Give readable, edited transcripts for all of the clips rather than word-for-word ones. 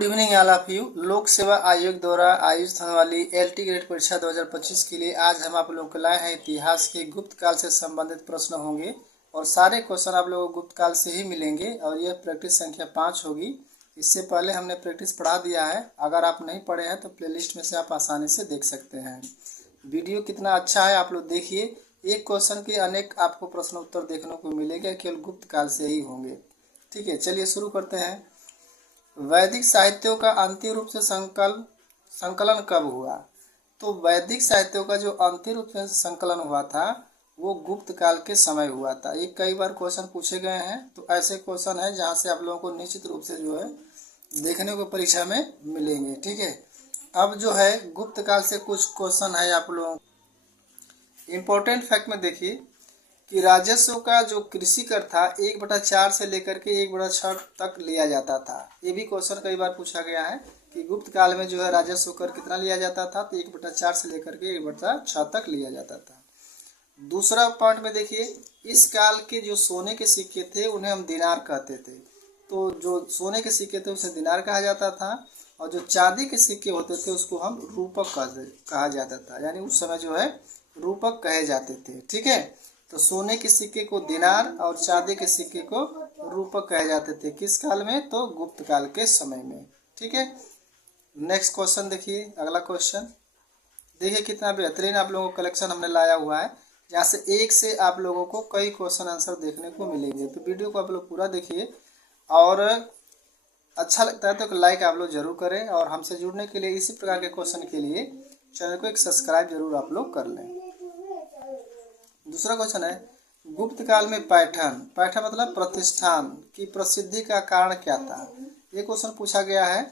Good evening all of you. लोक सेवा आयोग द्वारा आयोजित होने वाली एलटी ग्रेड परीक्षा 2025 के लिए आज हम आप लोगों को लाए हैं इतिहास के गुप्त काल से संबंधित प्रश्न होंगे और सारे क्वेश्चन आप लोगों को गुप्त काल से ही मिलेंगे और यह प्रैक्टिस संख्या 5 होगी। इससे पहले हमने प्रैक्टिस पढ़ा दिया है, अगर आप नहीं पढ़े हैं तो प्लेलिस्ट में से आप आसानी से देख सकते हैं। वीडियो कितना अच्छा है आप लोग देखिए। एक क्वेश्चन के अनेक आपको प्रश्न उत्तर देखने को मिलेगा, केवल गुप्त काल से ही होंगे। ठीक है, चलिए शुरू करते हैं। वैदिक साहित्यों का अंतिम रूप से संकलन कब हुआ? तो वैदिक साहित्यों का जो अंतिम रूप से संकलन हुआ था वो गुप्त काल के समय हुआ था। ये कई बार क्वेश्चन पूछे गए हैं, तो ऐसे क्वेश्चन है जहाँ से आप लोगों को निश्चित रूप से जो है देखने को परीक्षा में मिलेंगे। ठीक है, अब जो है गुप्त काल से कुछ क्वेश्चन है आप लोगों इम्पोर्टेंट फैक्ट में देखिए कि राजस्व का जो कृषि कर था 1/4 से लेकर के 1/6 तक लिया जाता था। ये भी क्वेश्चन कई बार पूछा गया है कि गुप्त काल में जो है राजस्व कर कितना लिया जाता था, तो 1/4 से लेकर के 1/6 तक लिया जाता था। दूसरा पॉइंट में देखिए, इस काल के जो सोने के सिक्के थे उन्हें हम दिनार कहते थे। तो जो सोने के सिक्के थे उसे दिनार कहा जाता था और जो चांदी के सिक्के होते थे उसको हम रूपक कहा जाता था, यानी उस समय जो है रूपक कहे जाते थे। ठीक है, तो सोने के सिक्के को दिनार और चांदी के सिक्के को रूपक कहे जाते थे। किस काल में? तो गुप्त काल के समय में। ठीक है, नेक्स्ट क्वेश्चन देखिए। अगला क्वेश्चन देखिए कितना बेहतरीन आप लोगों को कलेक्शन हमने लाया हुआ है, जहाँ से एक से आप लोगों को कई क्वेश्चन आंसर देखने को मिलेंगे। तो वीडियो को आप लोग पूरा देखिए और अच्छा लगता है तो लाइक आप लोग जरूर करें और हमसे जुड़ने के लिए इसी प्रकार के क्वेश्चन के लिए चैनल को एक सब्सक्राइब जरूर आप लोग कर लें। दूसरा क्वेश्चन है, गुप्त काल में पैठन मतलब प्रतिष्ठान की प्रसिद्धि का कारण क्या था? ये क्वेश्चन पूछा गया है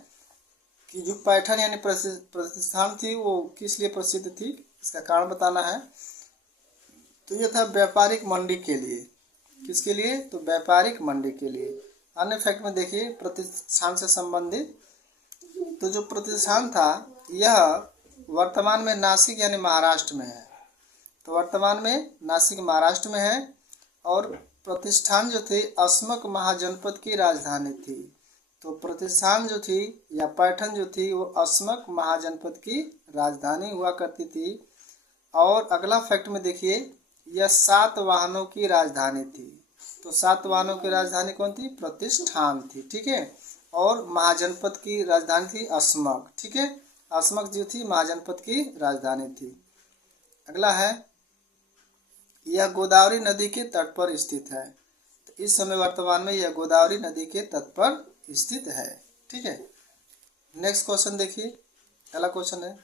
कि जो पैठन यानी प्रतिष्ठान थी वो किस लिए प्रसिद्ध थी, इसका कारण बताना है। तो ये था व्यापारिक मंडी के लिए। किसके लिए? तो व्यापारिक मंडी के लिए। अन्य फैक्ट में देखिए प्रतिष्ठान से संबंधित, तो जो प्रतिष्ठान था यह वर्तमान में नासिक यानी महाराष्ट्र में है। तो वर्तमान में नासिक महाराष्ट्र में है और प्रतिष्ठान जो थे अस्मक महाजनपद की राजधानी थी। तो प्रतिष्ठान जो थी या पैठन जो थी वो अस्मक महाजनपद की राजधानी हुआ करती थी। और अगला फैक्ट में देखिए, यह 7 वाहनों की राजधानी थी। तो 7 वाहनों की राजधानी कौन थी? प्रतिष्ठान थी। ठीक है, और महाजनपद की राजधानी थी अस्मक। ठीक है, अस्मक जो थी महाजनपद की राजधानी थी। अगला है, यह गोदावरी नदी के तट पर स्थित है। तो इस समय वर्तमान में यह गोदावरी नदी के तट पर स्थित है। ठीक है, नेक्स्ट क्वेश्चन देखिए। अगला क्वेश्चन है,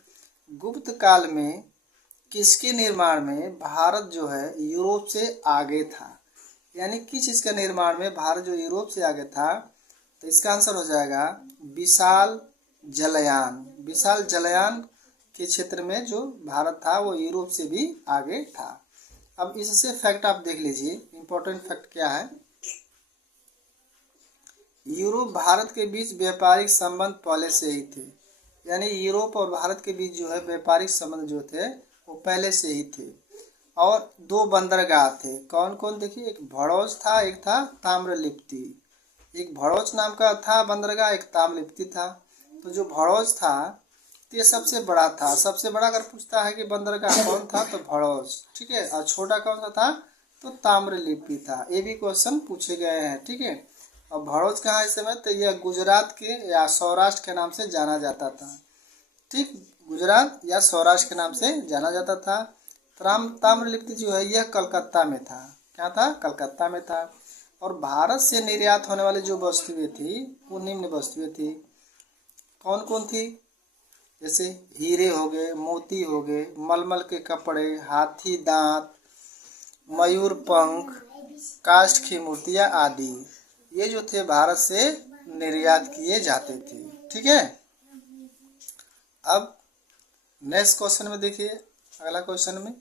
गुप्त काल में किसके निर्माण में भारत जो है यूरोप से आगे था? यानी किस चीज का निर्माण में भारत जो यूरोप से आगे था? तो इसका आंसर हो जाएगा विशाल जलयान। विशाल जलयान के क्षेत्र में जो भारत था वो यूरोप से भी आगे था। अब इससे फैक्ट आप देख लीजिए, इंपॉर्टेंट फैक्ट क्या है। यूरोप भारत के बीच व्यापारिक संबंध पहले से ही थे, यानी यूरोप और भारत के बीच जो है व्यापारिक संबंध जो थे वो पहले से ही थे। और 2 बंदरगाह थे। कौन कौन? देखिए, एक भड़ौच था, एक था ताम्रलिप्ति। एक भड़ौच नाम का था बंदरगाह, एक ताम्रलिप्ति था। तो जो भड़ौच था तो ये सबसे बड़ा था। सबसे बड़ा अगर पूछता है कि बंदरगाह कौन था तो भड़ौच। ठीक है, और छोटा कौन सा था? तो ताम्रलिप्ति था। ये भी क्वेश्चन पूछे गए हैं। ठीक है, और भड़ौच कहाँ है इस समय? तो यह गुजरात के या सौराष्ट्र के नाम से जाना जाता था। ठीक, गुजरात या सौराष्ट्र के नाम से जाना जाता था। ताम्रलिप्ति जो है यह कलकत्ता में था। क्या था? कलकत्ता में था। और भारत से निर्यात होने वाली जो वस्तुएं थी वो निम्न वस्तुएं थी। कौन कौन थी? जैसे हीरे हो गए, मोती हो गए, मलमल के कपड़े, हाथी दांत, मयूर पंख, काष्ठ की मूर्तियां आदि, ये जो थे भारत से निर्यात किए जाते थे। ठीक है, अब नेक्स्ट क्वेश्चन में देखिए। अगला क्वेश्चन में,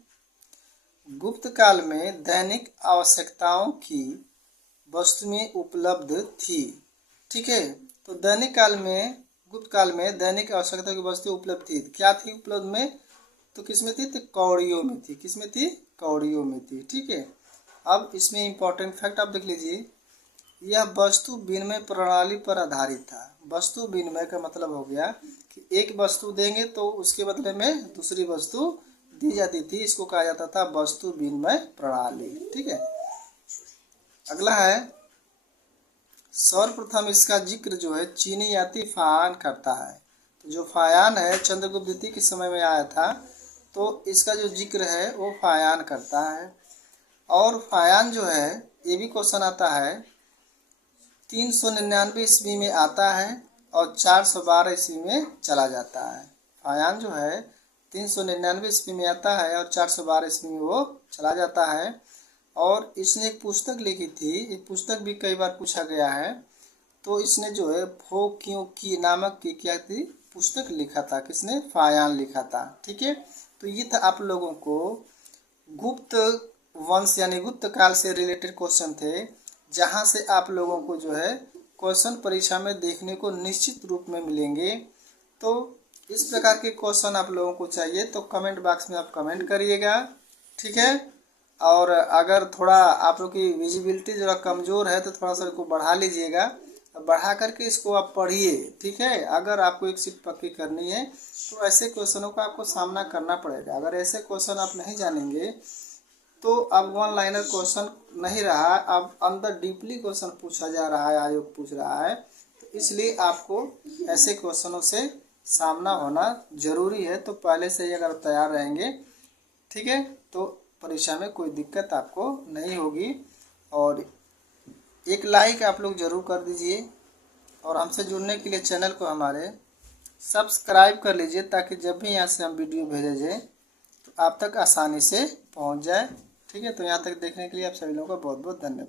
गुप्त काल में दैनिक आवश्यकताओं की वस्तुएं उपलब्ध थी। ठीक है, तो दैनिक काल में गुप्त काल में दैनिक आवश्यकता की वस्तु उपलब्ध थी। क्या थी उपलब्ध में? तो किसमें थी? तो कौड़ियों में थी। किसमें थी? कौड़ियों में थी। ठीक है, अब इसमें इंपॉर्टेंट फैक्ट आप देख लीजिए। यह वस्तु विनिमय प्रणाली पर आधारित था। वस्तु विनिमय का मतलब हो गया कि एक वस्तु देंगे तो उसके बदले में दूसरी वस्तु दी जाती थी। इसको कहा जाता था वस्तु विनिमय प्रणाली। ठीक है, अगला है सर्वप्रथम इसका जिक्र जो है चीनी यात्री फायान करता है। तो जो फायान है चंद्रगुप्त द्वितीय के समय में आया था, तो इसका जो जिक्र है वो फायान करता है। और फायान जो है, ये भी क्वेश्चन आता है, 399 ईस्वी में आता है और 412 ईस्वी में चला जाता है। फायान जो है 399 ईस्वी में आता है और 412 ईस्वी में वो चला जाता है। और इसने एक पुस्तक लिखी थी, ये पुस्तक भी कई बार पूछा गया है। तो इसने जो है फो क्यों की नामक की क्या थी पुस्तक लिखा था। किसने? फायान लिखा था। ठीक है, तो ये था आप लोगों को गुप्त वंश यानी गुप्त काल से रिलेटेड क्वेश्चन थे, जहां से आप लोगों को जो है क्वेश्चन परीक्षा में देखने को निश्चित रूप में मिलेंगे। तो इस प्रकार के क्वेश्चन आप लोगों को चाहिए तो कमेंट बॉक्स में आप कमेंट करिएगा। ठीक है, और अगर थोड़ा आप लोग की विजिबिलिटी जरा कमज़ोर है तो थोड़ा सा इसको बढ़ा लीजिएगा, बढ़ा करके इसको आप पढ़िए। ठीक है, अगर आपको एक सीट पक्की करनी है तो ऐसे क्वेश्चनों का आपको सामना करना पड़ेगा। अगर ऐसे क्वेश्चन आप नहीं जानेंगे तो अब वन लाइनर क्वेश्चन नहीं रहा, अब अंदर डीपली क्वेश्चन पूछा जा रहा है, आयोग पूछ रहा है। तो इसलिए आपको ऐसे क्वेश्चनों से सामना होना जरूरी है। तो पहले से ही अगर तैयार रहेंगे, ठीक है, तो परीक्षा में कोई दिक्कत आपको नहीं होगी। और एक लाइक आप लोग ज़रूर कर दीजिए और हमसे जुड़ने के लिए चैनल को हमारे सब्सक्राइब कर लीजिए, ताकि जब भी यहाँ से हम वीडियो भेजे जाए तो आप तक आसानी से पहुँच जाए। ठीक है, तो यहाँ तक देखने के लिए आप सभी लोगों का बहुत बहुत धन्यवाद।